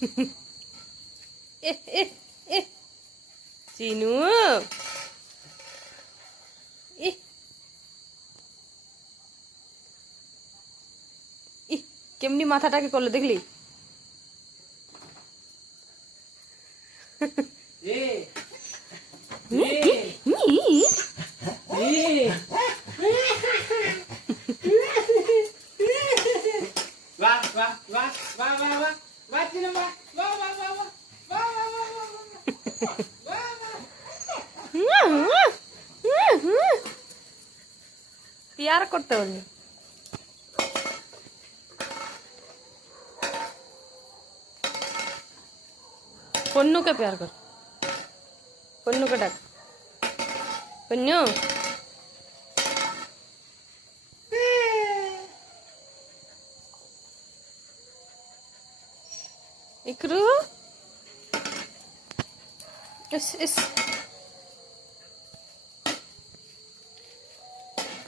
এ এ এ চিনু ই ই কেমনি মাথাটাকে করলো দেখলি? प्यार करते हो पन्नू के प्यार कर पन्नू का डाक पन्नू इकरू इस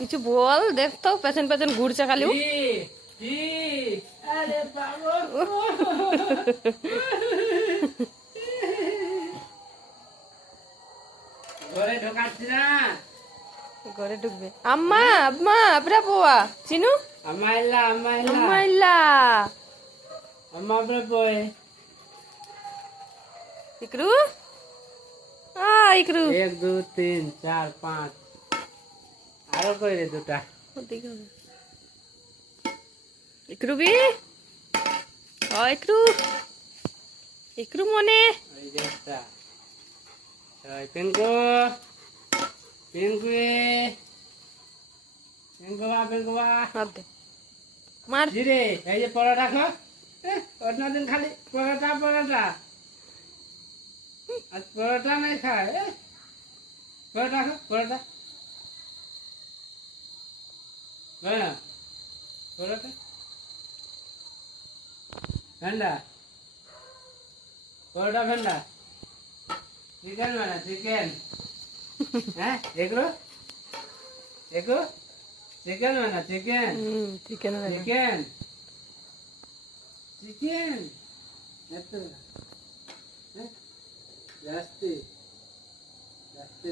কিছু বল দেখ তো পেছন পেছন ঘুরছে খালি ঘরে ঢোকাচ্ছি না ঘরে ঢুকবে আম্মা আম্মা আবরা পোয়া চিনু আম্মা ইল্লা আম্মা ইল্লা আম্মা ইল্লা আম্মা আবরা বয় ইকরু ইকরু 1 2 3 4 5 আরো কই রে দুটা ইকরু বি ইকরু ইকরু মনে ওই যে একটা ওই পেনকো পেনকো পেনকো হাত দে মার জিরে এই যে পরোটা খা অন্য দিন খালি পরোটা পরোটা আজ পরোটা নাই খায় পরোটা খা পরোটা হ্যাঁ পরোটা ঠান্ডা পরোটা ঠান্ডা চিকেন মানে চিকেন হ্যাঁ এগুলো এগুলো চিকেন মানে চিকেন চিকেন চিকেন চিকেন এত জাস্তি জাস্তি